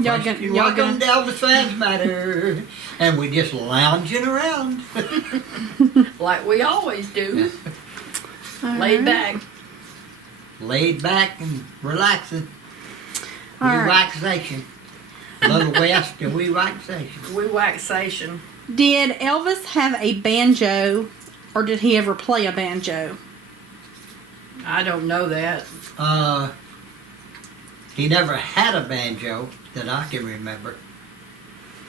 Welcome to Elvis Fans Matter. And we just lounging around. Like we always do. Laid back. Laid back and relaxing. All Relaxation. A little west and relaxation. We waxation. Did Elvis have a banjo, or did he ever play a banjo? I don't know that. He never had a banjo that I can remember.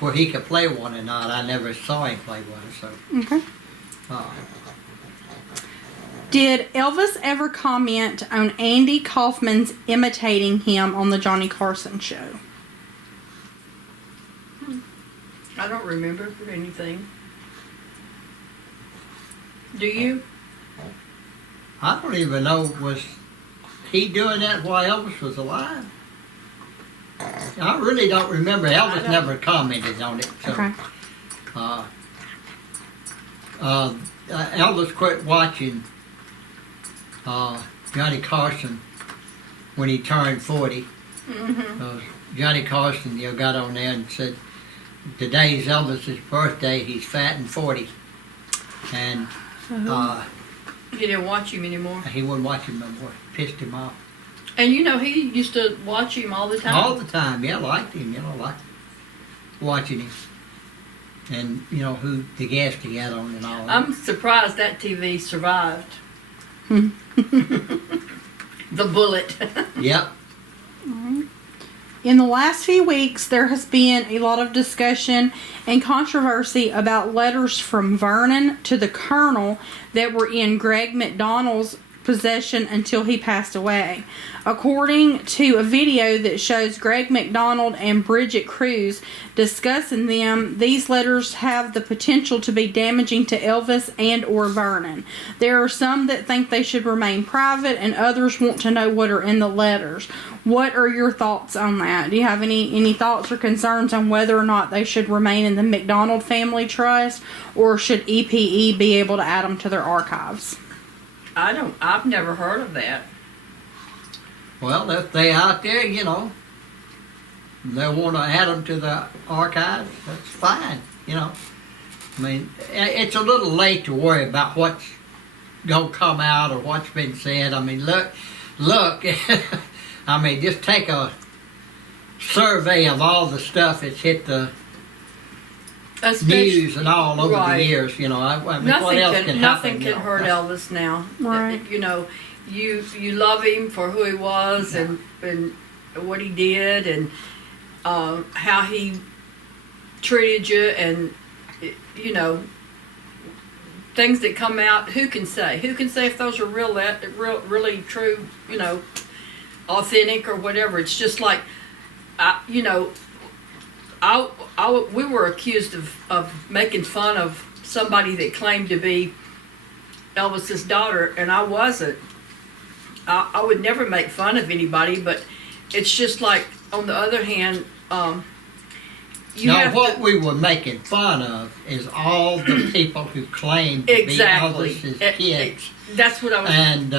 Whether he could play one or not, I never saw him play one. So. Okay. Did Elvis ever comment on Andy Kaufman's imitating him on the Johnny Carson show? I don't remember anything. Do you? I don't even know, was he doing that while Elvis was alive? I really don't remember. Elvis never commented on it. So, Okay. Elvis quit watching Johnny Carson when he turned 40. Mm-hmm. Johnny Carson, got on there and said, today's Elvis's birthday, he's fat and 40. And You didn't watch him anymore. he wouldn't watch him no more. Pissed him off. And he used to watch him all the time. All the time, liked him, liked watching him. And, who the guest he had on and all that. I'm surprised that TV survived. The bullet. Yep. In the last few weeks, there has been a lot of discussion and controversy about letters from Vernon to the Colonel that were in Greg McDonald's possession until he passed away. According to a video that shows Greg McDonald and Bridget Cruz discussing them, these letters have the potential to be damaging to Elvis and or Vernon. There are some that think they should remain private, and others want to know what are in the letters. What are your thoughts on that? Do you have any thoughts or concerns on whether or not they should remain in the McDonald Family Trust, or should EPE be able to add them to their archives? I've never heard of that. Well, if they out there, they want to add them to the archives, that's fine, I mean, it's a little late to worry about what's going to come out or what's been said. I mean, look, I mean, just take a survey of all the stuff that's hit the news and all over the years, I mean, what else can happen? Nothing can hurt Elvis now. Right. You love him for who he was and what he did and how he treated you and things that come out. Who can say? Who can say if those are really true? Authentic or whatever. It's just like, we were accused of making fun of somebody that claimed to be Elvis's daughter, and I wasn't. I would never make fun of anybody, but it's just like, on the other hand, we were making fun of is all the people who claimed to be Elvis's kids. That's what I was... And,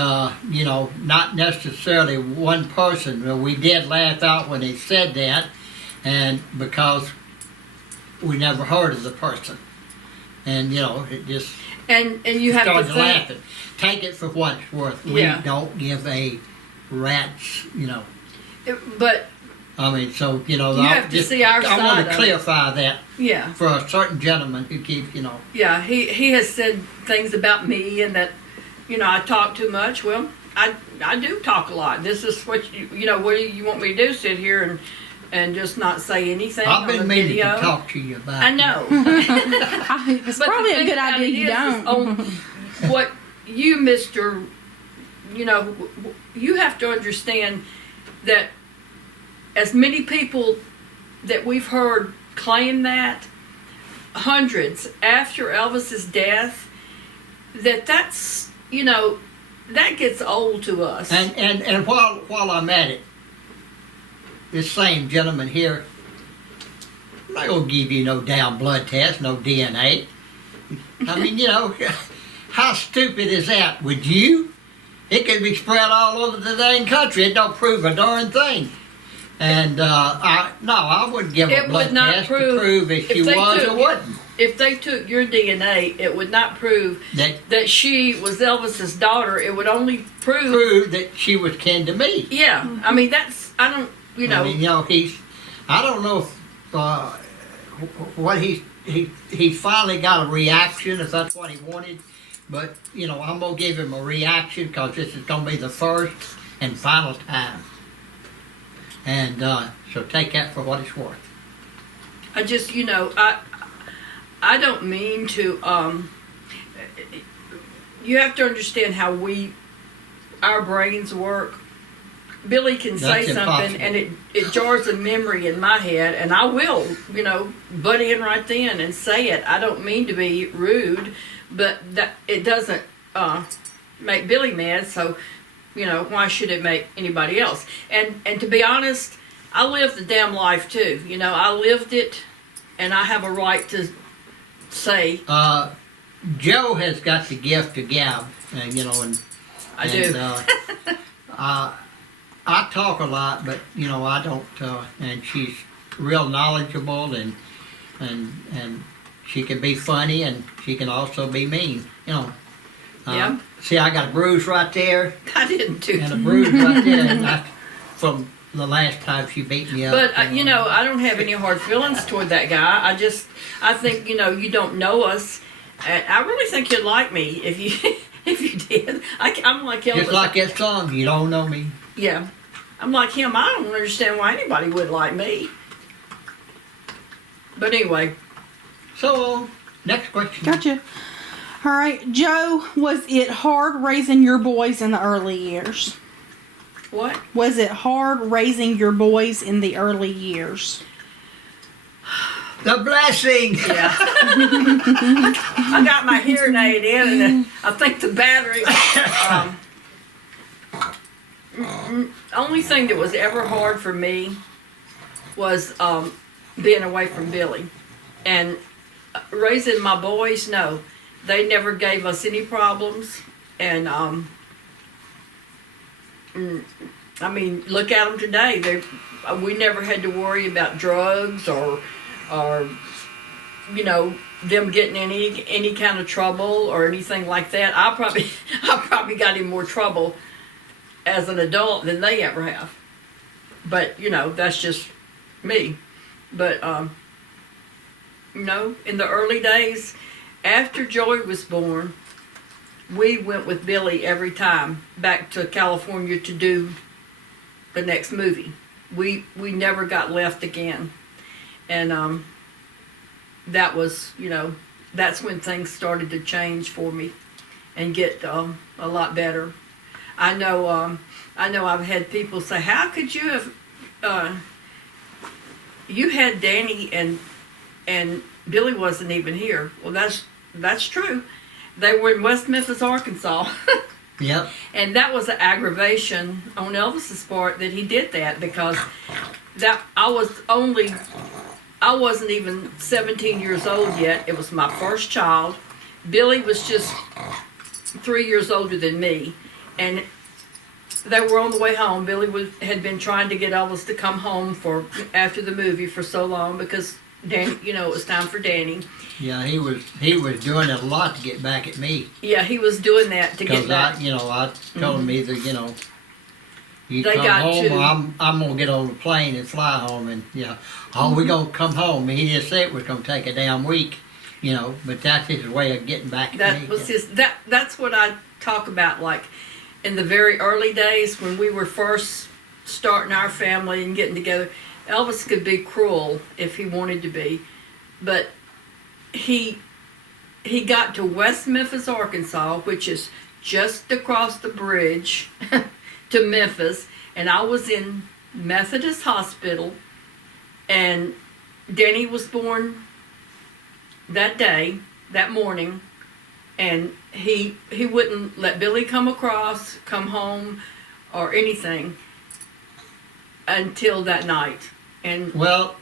not necessarily one person. We did laugh out when he said that, and because we never heard of the person. And, it just... And you have to think... laughing. Take it for what it's worth. We don't give a rat's, But... I mean, so, you have to see our side. I want to clarify that. Yeah. For a certain gentleman who keeps, Yeah, he has said things about me and that, I talk too much. Well, I do talk a lot. This is what what do you want me to do? Sit here and just not say anything? I've been on the meaning video? to talk to you about I know. It's probably a good idea you don't. On what you, Mr., you have to understand that as many people that we've heard claim that, hundreds after Elvis's death, that's that gets old to us. And while I'm at it, this same gentleman here, I'm not gonna give you no damn blood test, no DNA. I mean, how stupid is that? Would you? It could be spread all over the dang country. It don't prove a darn thing. And I wouldn't give It a blood would not test prove- to prove if she if they was took or it- wasn't. If they took your DNA, it would not prove that she was Elvis's daughter. It would only Prove that she was kin to me. Yeah, I mean I don't, you know. I mean, I don't know if, what he's finally got a reaction, if that's what he wanted. But, I'm going to give him a reaction because this is going to be the first and final time. And so take that for what it's worth. I just, I don't mean to, you have to understand how our brains work. Billy can say That's something impossible. and it jars a memory in my head, and I will, butt in right then and say it. I don't mean to be rude, but that it doesn't make Billy mad, so, why should it make anybody else? And to be honest, I lived the damn life too. I lived it, and I have a right to say. Joe has got the gift of gab, and I do. I talk a lot, but I don't. And she's real knowledgeable, and she can be funny, and she can also be mean. Yeah. See, I got a bruise right there, I didn't do and a bruise right there, and from the last time she beat me up. But I don't have any hard feelings toward that guy. I think you don't know us. I really think you'd like me if you if you did. I'm like Elvis. Just like that song, you don't know me. Yeah, I'm like him. I don't understand why anybody would like me. But anyway. So, next question. Gotcha. All right, Joe, was it hard raising your boys in the early years? What? Was it hard raising your boys in the early years? The blessing. Yeah. I got my hearing aid in, and I think the battery. Only thing that was ever hard for me was being away from Billy, and raising my boys. No, they never gave us any problems, and I mean, look at them today. We never had to worry about drugs or them getting any kind of trouble or anything like that. I probably got in more trouble as an adult than they ever have. But that's just me. But in the early days, after Joey was born, we went with Billy every time back to California to do the next movie. We never got left again. And that was, that's when things started to change for me and get a lot better. I know I've had people say, how could you have, you had Danny and Billy wasn't even here. Well, that's true. They were in West Memphis, Arkansas. Yep. And that was an aggravation on Elvis's part that he did that, because I wasn't even 17 years old yet. It was my first child. Billy was just 3 years older than me, and they were on the way home. Billy had been trying to get Elvis to come home after the movie for so long, because Danny, it was time for Danny. Yeah, he was doing it a lot to get back at me. Yeah, he was doing that to get back. I told him either, you They come got home, to- or I'm gonna get on the plane and fly home, and we're gonna come home. He just said it was gonna take a damn week, but that's his way of getting back at me. That was that's what I talk about, like in the very early days when we were first starting our family and getting together. Elvis could be cruel if he wanted to be, but he got to West Memphis, Arkansas, which is just across the bridge to Memphis, and I was in Methodist Hospital, and Danny was born that morning, and he wouldn't let Billy come home, or anything until that night. And Well,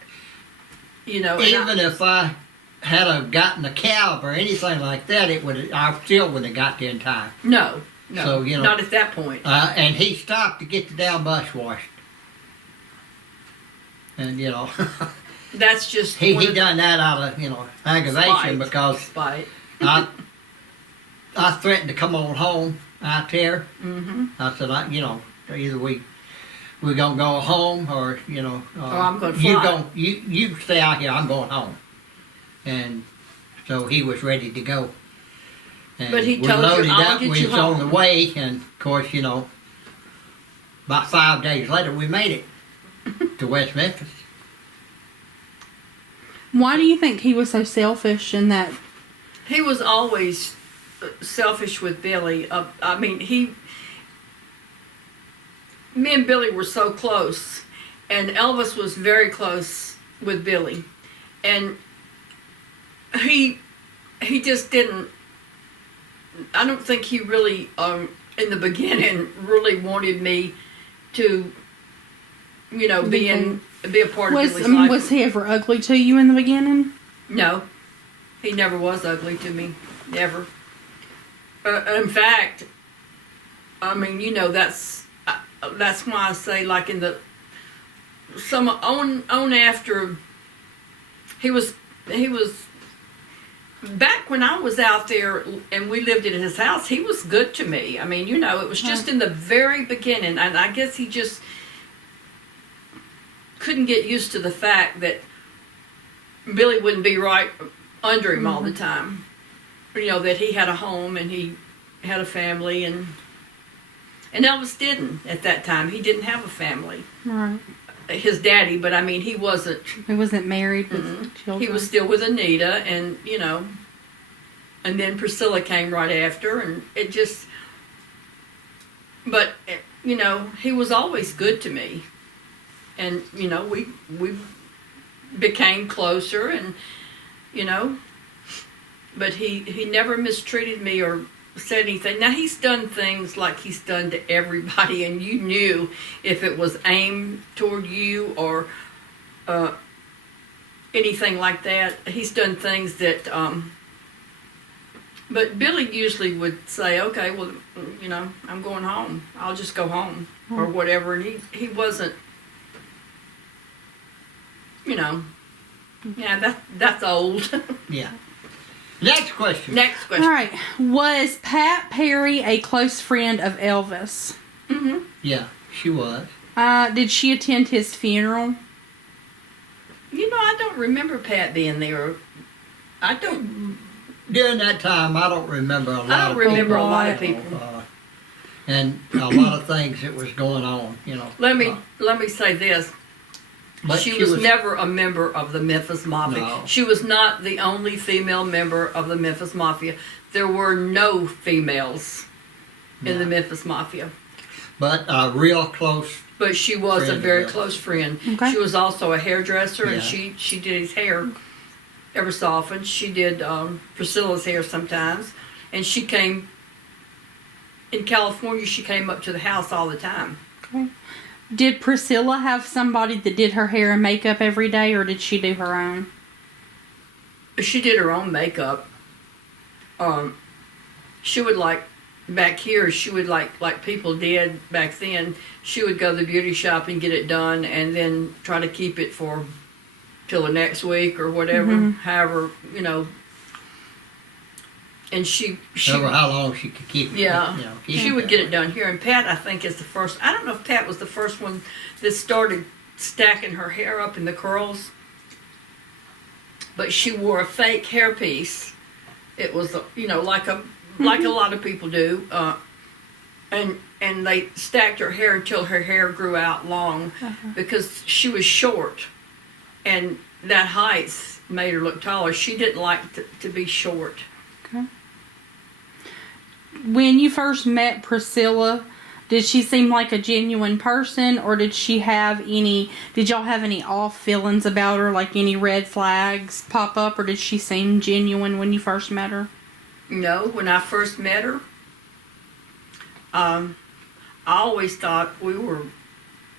and even if I had a gotten a cab or anything like that, I still wouldn't have got there in time. no, So, not at that point. And he stopped to get the damn bus washed. And, That's just he one of the- done that out of, aggravation Spite. because Spite. I threatened to come on home out there. Mm-hmm. I said, either we're gonna go home or, I'm gonna you fly. you stay out here, I'm going home. And so he was ready to go. And But he we told you, loaded "I'll up, get we you was on home." the way, and of course, about 5 days later we made it to West Memphis. Why do you think he was so selfish in that? He was always selfish with Billy. Me and Billy were so close, and Elvis was very close with Billy, and he just didn't. I don't think he really, in the beginning, really wanted me to, be a part of Billy's life. Was he ever ugly to you in the beginning? No, he never was ugly to me. Never. In fact, that's why I say, like in the on after he was back when I was out there and we lived at his house. He was good to me. It was just in the very beginning, and I guess he just couldn't get used to the fact that Billy wouldn't be right under him all the time. That he had a home and he had a family, and Elvis didn't at that time. He didn't have a family. Right. His daddy, but he wasn't. He wasn't married with children. He was still with Anita, and and then Priscilla came right after, and it just. But he was always good to me, and we became closer, and but he never mistreated me or said anything. Now, he's done things like he's done to everybody, and you knew if it was aimed toward you or anything like that. He's done things that, but Billy usually would say, okay, well, I'm going home. I'll just go home or whatever. And he wasn't, yeah, that's old. Yeah. Next question. Next question. All right. Was Pat Perry a close friend of Elvis? Mm-hmm. Yeah, she was. Did she attend his funeral? I don't remember Pat being there. I don't. During that time, I don't remember a lot I don't of remember people. a lot of people. And a lot of things that was going on, Let me say this. But She was never a member of the Memphis Mafia. No. She was not the only female member of the Memphis Mafia. There were no females in the Memphis Mafia. But a real close. But she was a Friend of very Elvis. close friend. Okay. She was also a hairdresser, and Yeah. she did his hair every so often. She did Priscilla's hair sometimes, and she came in California. She came up to the house all the time. Okay. Did Priscilla have somebody that did her hair and makeup every day, or did she do her own? She did her own makeup. She would back here. She would like people did back then. She would go to the beauty shop and get it done, and then try to keep it for till the next week or whatever. However, And she Over how long she could keep it. Yeah. Keep she it would that get way. it done here. And Pat, I think, is the first. I don't know if Pat was the first one that started stacking her hair up in the curls. But she wore a fake hairpiece. It was, like a lot of people do. And they stacked her hair until her hair grew out long because she was short. And that height made her look taller. She didn't like to be short. Okay. When you first met Priscilla, did she seem like a genuine person, or did y'all have any off feelings about her, like any red flags pop up, or did she seem genuine when you first met her? No, when I first met her, I always thought we were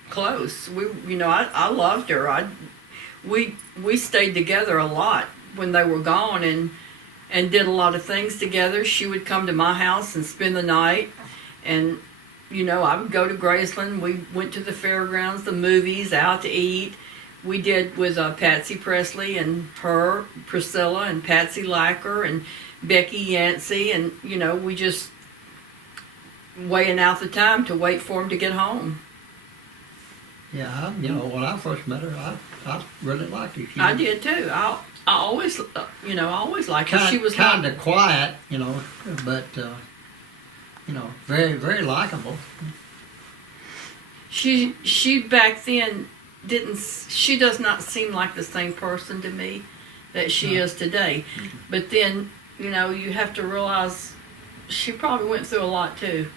close. I loved her. We stayed together a lot when they were gone, and did a lot of things together. She would come to my house and spend the night, and I would go to Graceland. We went to the fairgrounds, the movies, out to eat. we did with Patsy Presley and her, Priscilla and Patsy Lacker and Becky Yancey, and we just weighing out the time to wait for him to get home. Yeah, when I first met her, I really liked her. I did too. I always, I always liked her. She was kind of quiet, but very, very likable. She back then she does not seem like the same person to me that she is today. Mm-hmm. But then, you have to realize she probably went through a lot too.